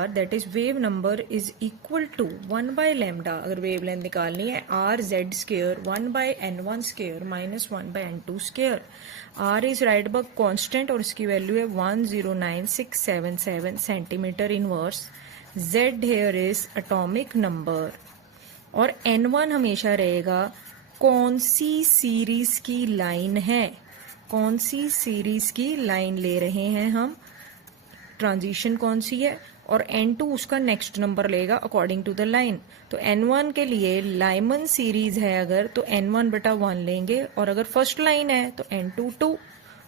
Are that is wave number is equal to 1/λ, अगर wavelength निकालनी है, R Z square 1/n1 square minus 1/n2 square. R is Rydberg constant और इसकी value है 109677 centimetre inverse. Z here is atomic number और n1 हमेशा रहेगा कौन सी सीरीज की लाइन है, कौन सी सीरीज की लाइन ले रहे हैं हम, ट्रांजिशन कौन सी है, और n2 उसका नेक्स्ट नंबर लेगा अकॉर्डिंग टू द लाइन। तो n1 के लिए लाइमन सीरीज है अगर, तो n1/1 लेंगे, और अगर फर्स्ट लाइन है तो n2 2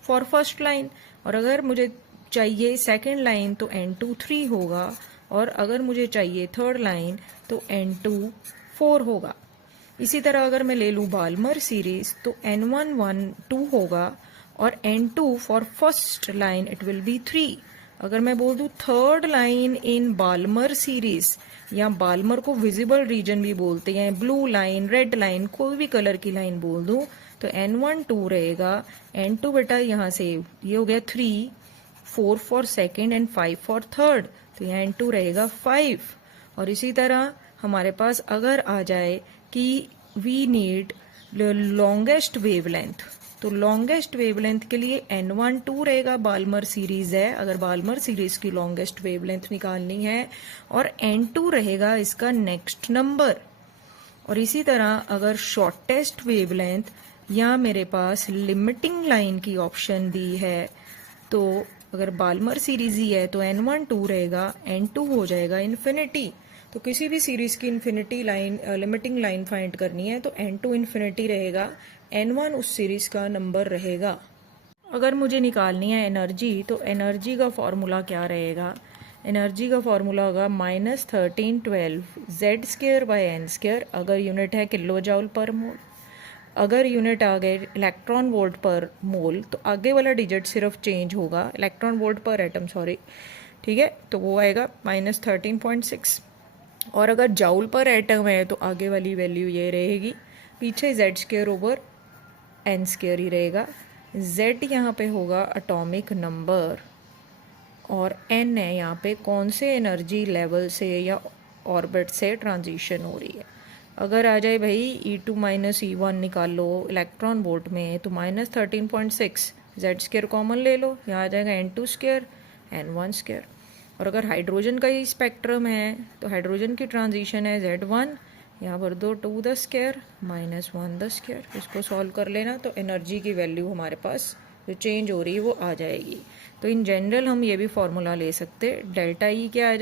फॉर फर्स्ट लाइन, और अगर मुझे चाहिए सेकेंड लाइन तो n2 3 होगा, और अगर मुझे चाहिए थर्ड लाइन तो n2 4 होगा। इसी तरह अगर मैं ले लूँ बाल्मर सीरीज तो n1 1 2 होगा, और n2 for first line it will be 3। अगर मैं बोल दूँ third line in Balmer series, या बाल्मर को विजिबल रीजन भी बोलते हैं, ब्लू लाइन, रेड लाइन, कोई भी कलर की लाइन बोल दूँ, तो n1 2 रहेगा, n2 बेटा यहाँ से ये हो गया 3, 4 for second and 5 for third, तो यहाँ n2 रहेगा 5। और इसी तरह हमारे पास अगर आ जाए कि वी नीड लॉन्गेस्ट वेवलेंथ, तो लॉन्गेस्ट वेवलेंथ के लिए n1 2 रहेगा, बाल्मर सीरीज है, अगर बाल्मर सीरीज की लॉन्गेस्ट वेवलेंथ निकालनी है, और n2 रहेगा इसका नेक्स्ट नंबर। और इसी तरह अगर शॉर्टेस्ट वेवलेंथ या मेरे पास लिमिटिंग लाइन की ऑप्शन दी है, तो अगर बाल्मर सीरीज ही है तो n1 2 रहेगा, n2 हो जाएगा इन्फिनिटी। तो किसी भी सीरीज की infinity line, limiting line find करनी है तो n2 इन्फिनिटी रहेगा, n1 उस सीरीज का नंबर रहेगा। अगर मुझे निकालनी है एनर्जी, तो एनर्जी का फॉर्मूला क्या रहेगा, एनर्जी का फॉर्मूला होगा -1312 Z square by n square, अगर यूनिट है किलो जाउल पर मोल। अगर यूनिट आ गए इलेक्ट्रॉन वोल्ट पर मोल, तो आगे वाला डिजिट सिर्फ चेंज होगा, इलेक्ट्रॉन वोल्ट पर एटम, सॉरी, ठीक है, तो वो आएगा -13.6। और अगर जाउल पर एटम है तो आगे वाली वैल्यू ये रहेगी, पीछे Z square over N square ही रहेगा। जेड यहाँ पे होगा एटॉमिक नंबर, और एन है यहाँ पे कौन से एनर्जी लेवल से या ऑर्बिट से ट्रांजिशन हो रही है। अगर आ जाए भाई E2 - E1 निकाल लो इलेक्ट्रॉन वोल्ट में, तो -13.6 जेड स्केयर कॉमन ले लो, यहाँ आ जाएगा n2 स्केयर n1 स्केयर। और अगर हाइड्रोजन का ही स्पेक्ट्रम है तो हाइड्रोजन की ट्रांजिशन है Z1, यहाँ पर 2 द स्केयर -1 द स्केयर। इसको सॉल्व कर लेना तो एनर्जी की वैल्यू हमारे पास जो चेंज हो रही है वो आ जाएगी। तो इन जनरल हम ये भी फॉर्मूला ले सकते, डेल्टा E क्या आ जाए